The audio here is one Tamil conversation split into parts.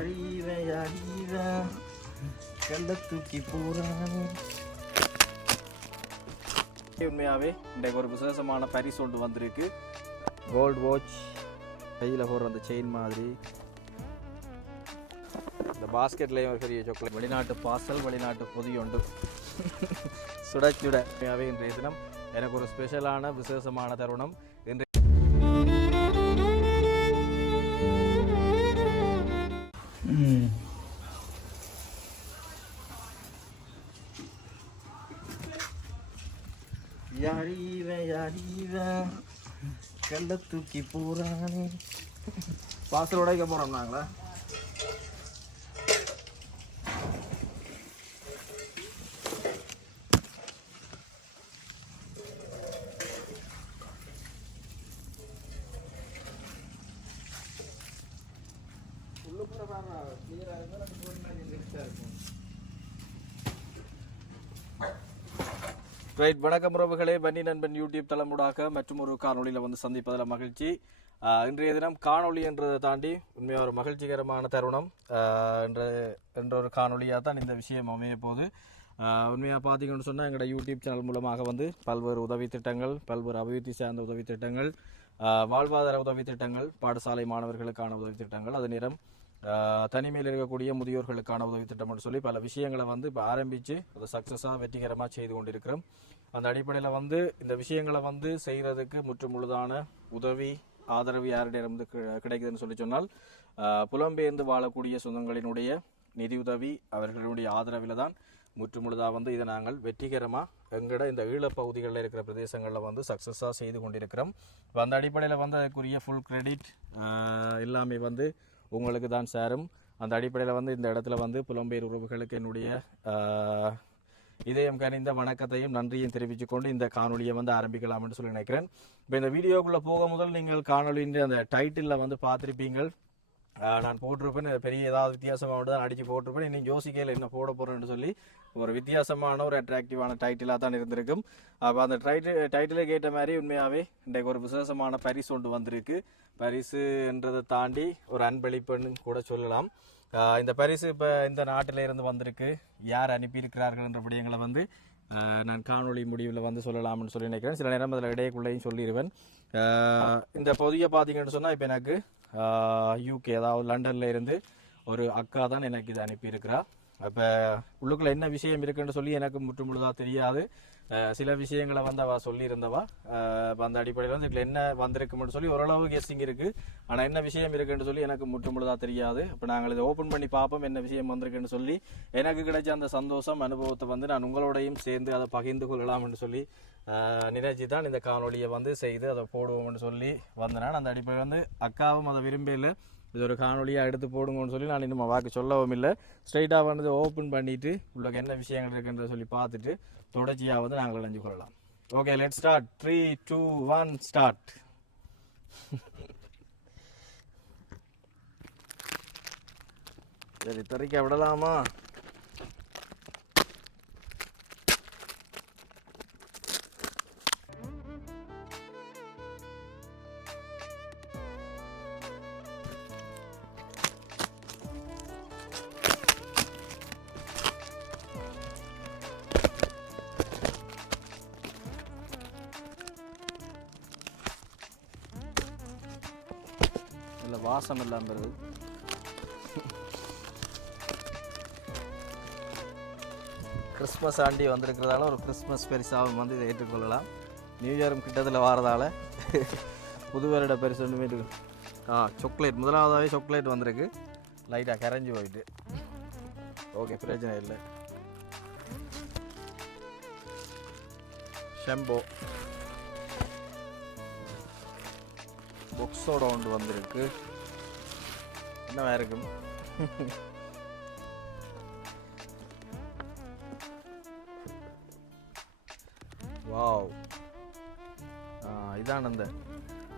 யாரீவன் யாரீவன் கல்ல தூக்கி போறானே. உண்மையாகவே இன்றைக்கு ஒரு விசேஷமான பரிசு ஒன்று வந்திருக்கு. கோல்டு வாட்ச் கையில் போடுற அந்த செயின் மாதிரி. இந்த பாஸ்கெட்லேயும் ஒரு பெரிய சாக்லேட் வெளிநாட்டு பாசல் வெளிநாட்டு பொதி உண்டு. சுட சுட. உண்மையாகவே இன்றைய தினம் எனக்கு ஒரு ஸ்பெஷலான விசேஷமான தருணம். இன்று கல்ல தூக்கி போறானே வாசல் உடைக்க போறோம் நாங்களா? ரைட் வணக்கம் உறவுகளே. வன்னி நண்பன் யூடியூப் தளமுடாக மற்றும் ஒரு காணொலியில் வந்து சந்திப்பதில் மகிழ்ச்சி. இன்றைய தினம் காணொளி என்றதை தாண்டி உண்மையாக ஒரு மகிழ்ச்சிகரமான தருணம். என்ற என்ற ஒரு காணொலியாக தான் இந்த விஷயம் அமைய போகுது. உண்மையாக பார்த்தீங்கன்னு சொன்னால் எங்களோட யூடியூப் சேனல் மூலமாக வந்து பல்வேறு உதவி திட்டங்கள் பல்வேறு அபிவிருத்தி சார்ந்த உதவி திட்டங்கள் வாழ்வாதார உதவி திட்டங்கள் பாடசாலை மாணவர்களுக்கான உதவி திட்டங்கள் அது நேரம் தனிமையில் இருக்கக்கூடிய முதியோர்களுக்கான உதவி திட்டம்னு சொல்லி பல விஷயங்களை வந்து இப்போ ஆரம்பித்து அதை சக்ஸஸாக வெற்றிகரமாக செய்து கொண்டிருக்கிறோம். அந்த அடிப்படையில் வந்து இந்த விஷயங்களை வந்து செய்கிறதுக்கு முற்றுமுழுதான உதவி ஆதரவு யாரிடமிருந்து கி- கிடைக்குதுன்னு சொல்லி சொன்னால் புலம்பெயர்ந்து வாழக்கூடிய சொந்தங்களினுடைய நிதியுதவி அவர்களுடைய ஆதரவில் தான் முற்றுமுழுதாக வந்து இதை நாங்கள் வெற்றிகரமாக எங்களோட இந்த ஈழப்பகுதிகளில் இருக்கிற பிரதேசங்களில் வந்து சக்ஸஸாக செய்து கொண்டிருக்கிறோம். அந்த அடிப்படையில் வந்து அதுக்குரிய ஃபுல் கிரெடிட் எல்லாமே வந்து உங்களுக்கு தான் சேரும். அந்த அடிப்படையில் வந்து இந்த இடத்துல வந்து புலம்பெயர் உறவுகளுக்கு என்னுடைய இதயம் கனிந்த வணக்கத்தையும் நன்றியும் தெரிவித்துக்கொண்டு இந்த காணொலியை வந்து ஆரம்பிக்கலாம்னு சொல்லி நினைக்கிறேன். இப்போ இந்த வீடியோக்குள்ளே போக முதல் நீங்கள் காணொலியின் அந்த டைட்டிலில் வந்து பார்த்துருப்பீங்கள். நான் போட்டிருப்பேன். பெரிய ஏதாவது வித்தியாசமாக தான் அடித்து போட்டிருப்பேன். இன்னும் யோசிக்கையில் என்ன போட போகிறேன்னு சொல்லி ஒரு வித்தியாசமான ஒரு அட்ராக்டிவான டைட்டிலாக தான் இருந்திருக்கும். அப்போ அந்த டைட்டில் டைட்டிலுக்கு ஏற்ற மாதிரி உண்மையாகவே இன்றைக்கு ஒரு விசேஷமான பரிசு ஒன்று வந்திருக்கு. பரிசுன்றதை தாண்டி ஒரு அன்பளிப்புன்னு கூட சொல்லலாம். இந்த பரிசு இப்போ இந்த நாட்டில் இருந்து வந்திருக்கு. யார் அனுப்பியிருக்கிறார்கள் என்ற விடயங்களை வந்து நான் காணொளி முடிவில் வந்து சொல்லலாம்னு சொல்லி நினைக்கிறேன். சில நேரம் அதில் இடையக்குள்ளேயும் சொல்லிடுவேன் இந்த பொதியை பார்த்தீங்கன்னு சொன்னால் இப்போ எனக்கு யூகே அதாவது லண்டனில் இருந்து ஒரு அக்கா தான் எனக்கு இது அனுப்பியிருக்கிறா. அப்போ உள்ளுக்குள்ள என்ன விஷயம் இருக்குன்னு சொல்லி எனக்கு முற்று முழுதாக தெரியாது. சில விஷயங்களை வந்து அவள் சொல்லியிருந்தவா. இப்போ அந்த அடிப்படையில் வந்து இதில் என்ன வந்திருக்குன்னு சொல்லி ஓரளவு கெஸ்டிங் இருக்குது ஆனால் என்ன விஷயம் இருக்குன்னு சொல்லி எனக்கு முற்று முழுதாக தெரியாது. இப்போ நாங்கள் இதை ஓப்பன் பண்ணி பார்ப்போம் என்ன விஷயம் வந்திருக்குன்னு சொல்லி எனக்கு கிடைச்ச அந்த சந்தோஷம் அனுபவத்தை வந்து நான் உங்களோடையும் சேர்ந்து அதை பகிர்ந்து கொள்ளலாம்னு சொல்லி நினைச்சு தான் இந்த காணொலியை வந்து செய்து அதை போடுவோம்னு சொல்லி வந்தேன். அந்த அடிப்படையில் வந்து அக்காவும் அதை விரும்பல இது ஒரு காணொலியாக எடுத்து போடுங்கன்னு சொல்லி நான் இன்னும் வாக்கு சொல்லவும் இல்லை. ஸ்ட்ரைட்டாக வந்து ஓப்பன் பண்ணிவிட்டு உங்களுக்கு என்ன விஷயங்கள் இருக்குன்றத சொல்லி பார்த்துட்டு தொடர்ச்சியாக வந்து நாங்கள் அழிஞ்சு கொள்ளலாம். Okay let start three two one start சரி திறக்க விடலாமா? வாசம் இல்லாமல் இருக்குது. கிறிஸ்மஸ் ஆண்டி வந்திருக்கிறதால ஒரு கிறிஸ்மஸ் பெருசாகவும் வந்து இதை ஏற்றுக்கொள்ளலாம். நியூ இயரும் கிட்டத்தில் வாரதால. புது வருட பெருசு ஒன்றுமே ஆ சாக்லேட் முதலாவதாகவே சாக்லேட் வந்திருக்கு. லைட்டாக கரைஞ்சி போயிட்டு. ஓகே பிரச்சனை இல்லை. ஷெம்போ பொக்ஸோட ஒன்று வந்திருக்கு. என்னவா இருக்கும் வாவ். இதான் அந்த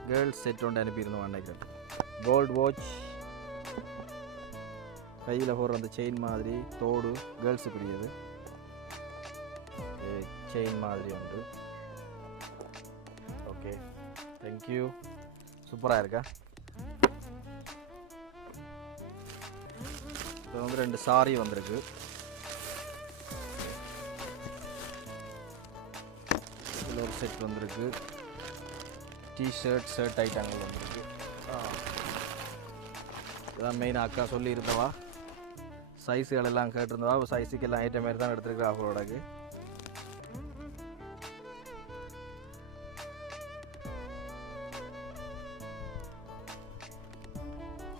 கேர்ள்ஸ் செட் ஒன்று அனுப்பியிருந்தோம் நினைக்கிறேன் கோல்டு வாட்ச் கையில் போடுற அந்த செயின் மாதிரி தோடு கேர்ள்ஸுக்குரியது செயின் மாதிரி உண்டு ஓகே தேங்க்யூ சூப்பராக இருக்கா? இது வந்து ரெண்டு சாரி வந்திருக்கு. இதில் ஒரு செட் வந்திருக்கு. டிஷர்ட் ஷர்ட் ஐட்டங்கள் வந்திருக்கு. இதான் மெயின் அக்கா சொல்லி இருந்தவா சைஸுகள் எல்லாம் கேட்டிருந்தவா? சைஸுக்கு எல்லாம் ஏற்ற மாதிரி தான் எடுத்துருக்கா அவளோடக்கு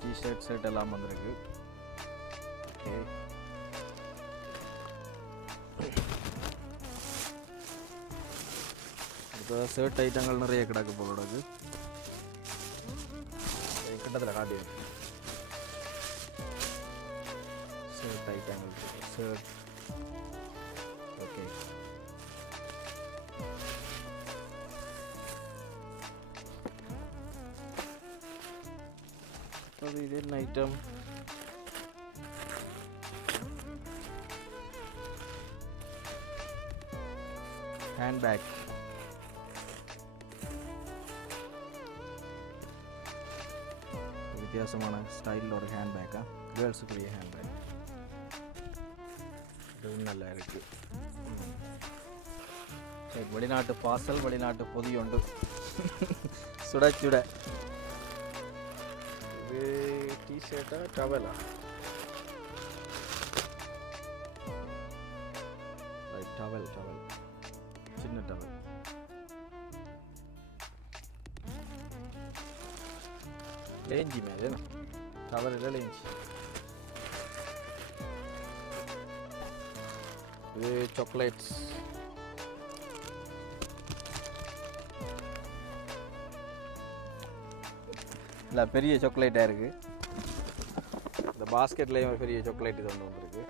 டிஷர்ட் ஷர்ட் எல்லாம் வந்திருக்கு. இப்போ ஷர்ட் ஐட்டங்கள் நிறைய கிடக்கு போலோடக்கு கிட்டத்தில் காட்டி ஷர்ட் ஐட்டங்கள் ஷர்ட் ஓகே அது இது என்ன ஐட்டம் ஹேண்ட்பேக் வித்தியாசமான ஸ்டைலில் ஒரு ஹேண்ட்பேக்கா கேர்ள்ஸுக்குரிய ஹேண்ட்பேக் இதுவும் நல்லா இருக்குது சரி வெளிநாட்டு பாசல் வெளிநாட்டு பொதியொண்டு சுட சுட இது டிஷர்ட்டா டவலா சின்ன லேஞ்சி மேலே. டவல் இல்லை லேஞ்சி. இது சாக்லேட்ஸ் இல்லை பெரிய சாக்லேட்டாக இருக்குது இந்த பாஸ்கெட்லேயும் பெரிய சாக்லேட் இது ஒன்று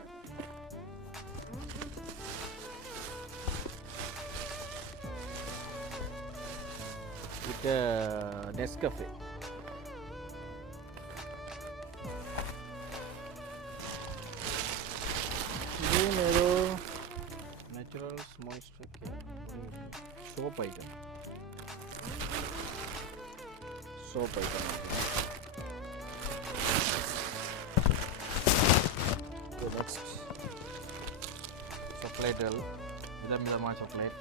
வித் நெஸ்கஃபே இதுவும் ஏதோ naturals moisture soap item soap item next சாக்லேட்டுகள் விதம் விதமாக சாக்லேட்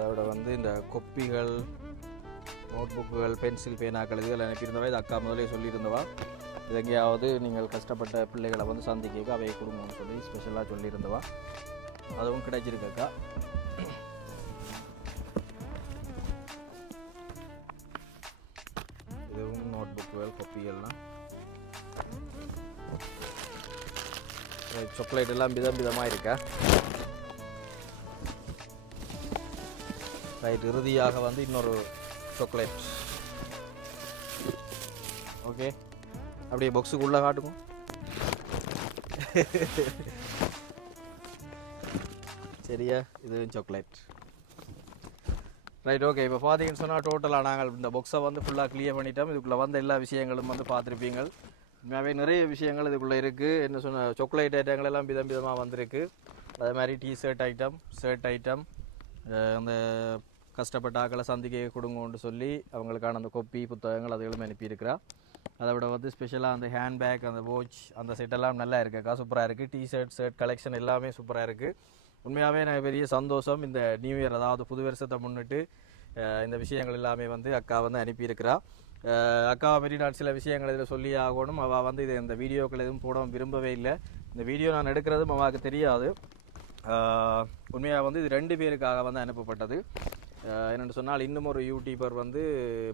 அதோட வந்து இந்த கொப்பிகள் நோட் புக்குகள் பென்சில் பேனாக்கள் இதுகள் அனுப்பியிருந்தவா இது அக்கா முதலே சொல்லியிருந்தவா. இது எங்கேயாவது நீங்கள் கஷ்டப்பட்ட பிள்ளைகளை வந்து சந்திக்க அவையை கொடுங்கன்னு சொல்லி ஸ்பெஷலாக சொல்லியிருந்தவா. அதுவும் கிடைச்சிருக்கு அக்கா. இதுவும் நோட் புக்குகள் கொப்பிகள்லாம் சாக்லேட் எல்லாம் விதம் விதமாக இருக்கா ரைட் இறுதியாக வந்து இன்னொரு சாக்லேட் ஓகே அப்படியே பாக்ஸுக்குள்ளே காட்டுங்க. சரியா? இது சாக்லேட் ரைட் ஓகே இப்போ பார்த்தீங்கன்னு சொன்னால் டோட்டலாக நாங்கள் இந்த பாக்ஸை வந்து ஃபுல்லாக கிளியர் பண்ணிட்டோம். இதுக்குள்ளே வந்த எல்லா விஷயங்களும் வந்து பார்த்துருப்பீங்க உண்மையாகவே நிறைய விஷயங்கள் இதுக்குள்ளே இருக்குது என்ன சொன்ன சாக்லேட் ஐட்டங்கள் எல்லாம் விதம் விதமாக வந்திருக்கு. அதே மாதிரி T shirt item shirt item அந்த கஷ்டப்பட்ட ஆக்களை சந்திக்க கொடுங்கன்னு சொல்லி அவங்களுக்கான அந்த கொப்பி புத்தகங்கள் அதுகளும் அனுப்பியிருக்கிறா. அதை விட வந்து ஸ்பெஷலாக அந்த ஹேண்ட்பேக் அந்த வாட்ச் அந்த செட்டெல்லாம் நல்லா இருக்குக்கா சூப்பராக இருக்குது டி ஷர்ட் ஷர்ட் கலெக்ஷன் எல்லாமே சூப்பராக இருக்குது உண்மையாகவே எனக்கு பெரிய சந்தோஷம். இந்த நியூ இயர் அதாவது புது வருஷத்தை முன்னிட்டு இந்த விஷயங்கள் எல்லாமே வந்து அக்கா வந்து அனுப்பியிருக்கிறா. அக்காவை மாரி நான் சில விஷயங்கள் இதில் சொல்லி ஆகணும். அவள் வந்து இது இந்த வீடியோக்கள் எதுவும் போட விரும்பவே இல்லை. இந்த வீடியோ நான் எடுக்கிறதும் அவளுக்கு தெரியாது. உண்மையாக வந்து இது ரெண்டு பேருக்காக வந்து அனுப்பப்பட்டது. என்னென்னு சொன்னால் இன்னும் ஒரு யூடியூபர் வந்து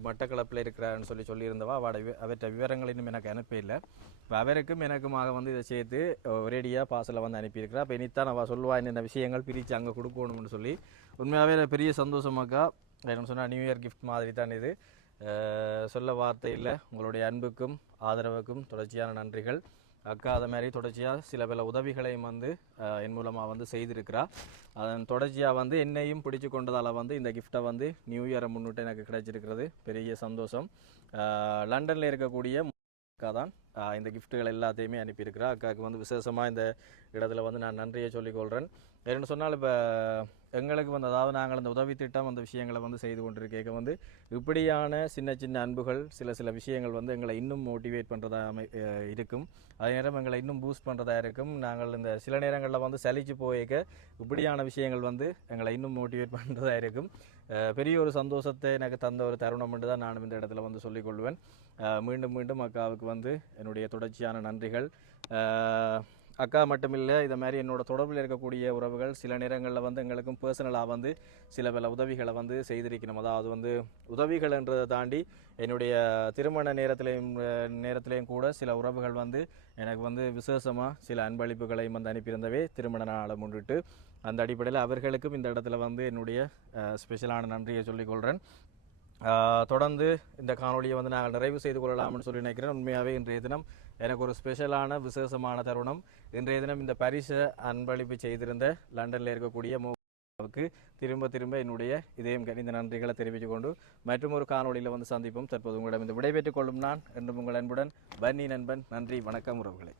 மட்டக்களப்பில் இருக்கிறாருன்னு சொல்லி சொல்லியிருந்தவா அவட வி- அவற்றை விவரங்கள் இன்னும் எனக்கு அனுப்பியில்லை இப்போ அவருக்கும் எனக்குமாக வந்து இதை சேர்த்து ஒரேடியாக பாசலை வந்து அனுப்பியிருக்கிறா இப்போ இனித்தான் அவள் சொல்லுவா என்னென்ன விஷயங்கள் பிரித்து அங்கே கொடுக்கணும்னு சொல்லி. உண்மையாகவே பெரிய சந்தோஷமாக்கா என்னென்னு சொன்னால் நியூ இயர் கிஃப்ட் மாதிரி தான் இது. சொல்ல வார்த்தை இல்லை. உங்களுடைய அன்புக்கும் ஆதரவுக்கும் தொடர்ச்சியான நன்றிகள். அக்கா அதை மாதிரி தொடர்ச்சியாக சில பல உதவிகளையும் வந்து என் மூலமாக வந்து செய்திருக்கிறா. அதன் தொடர்ச்சியாக வந்து என்னையும் பிடிச்சு கொண்டதால் வந்து இந்த கிஃப்ட்டை வந்து நியூ இயரை முன்னிட்டு எனக்கு கிடைச்சிருக்கிறது. பெரிய சந்தோஷம். லண்டனில் இருக்கக்கூடிய அக்கா தான் இந்த கிஃப்ட்டுகள் எல்லாத்தையுமே அனுப்பியிருக்கிறா. அக்காவுக்கு வந்து விசேஷமாக இந்த இடத்துல வந்து நான் நன்றியை சொல்லிக்கொள்கிறேன் என்ன சொன்னால் இப்போ எங்களுக்கு வந்து அதாவது நாங்கள் இந்த உதவி திட்டம் அந்த விஷயங்களை வந்து செய்து கொண்டிருக்க வந்து இப்படியான சின்ன சின்ன அன்புகள் சில சில விஷயங்கள் வந்து எங்களை இன்னும் மோட்டிவேட் பண்ணுறதா அமை இருக்கும். அதே நேரம் எங்களை இன்னும் பூஸ்ட் பண்ணுறதா இருக்கும். நாங்கள் இந்த சில நேரங்களில் வந்து சலிச்சு போயிக்க இப்படியான விஷயங்கள் வந்து எங்களை இன்னும் மோட்டிவேட் பண்ணுறதா இருக்கும். பெரிய ஒரு சந்தோஷத்தை எனக்கு தந்த ஒரு தருணம் என்று தான் நானும் இந்த இடத்துல வந்து சொல்லிக்கொள்வேன் மீண்டும் மீண்டும் அக்காவுக்கு வந்து என்னுடைய தொடர்ச்சியான நன்றிகள். அக்கா அக்கா மட்டுமில்லை இதை மாதிரி என்னோட தொடர்பில் இருக்கக்கூடிய உறவுகள் சில நேரங்களில் வந்து எங்களுக்கும் பர்சனலாக வந்து சில பல உதவிகளை வந்து செய்திருக்கணும். அதாவது வந்து உதவிகள்ன்றதை தாண்டி என்னுடைய திருமண நேரத்திலையும் நேரத்திலையும் கூட சில உறவுகள் வந்து எனக்கு வந்து விசேஷமாக சில அன்பளிப்புகளையும் வந்து அனுப்பியிருந்தவே திருமண நாளை முன்னிட்டு அந்த அடிப்படையில் அவர்களுக்கும் இந்த இடத்துல வந்து என்னுடைய ஸ்பெஷலான நன்றியை சொல்லிக்கொள்கிறேன் தொடர்ந்து இந்த காணொலியை வந்து நாங்கள் நிறைவு செய்து கொள்ளலாம்னு சொல்லி நினைக்கிறேன். உண்மையாகவே இன்றைய தினம் எனக்கு ஒரு ஸ்பெஷலான விசேஷமான தருணம். இன்றைய தினம் இந்த பரிசை அன்பளிப்பு செய்திருந்த லண்டனில் இருக்கக்கூடிய மூவுக்கு திரும்ப திரும்ப என்னுடைய இதயம் கனிந்த நன்றிகளை தெரிவித்துக் கொண்டு மற்றும் ஒரு காணொளியில் வந்து சந்திப்போம். தற்போது உங்களிடம் இந்த விடைபெற்றுக் கொள்ளும் நான் என்றும் உங்கள் அன்புடன் பன்னி நண்பன். நன்றி வணக்கம் உறவுகளை.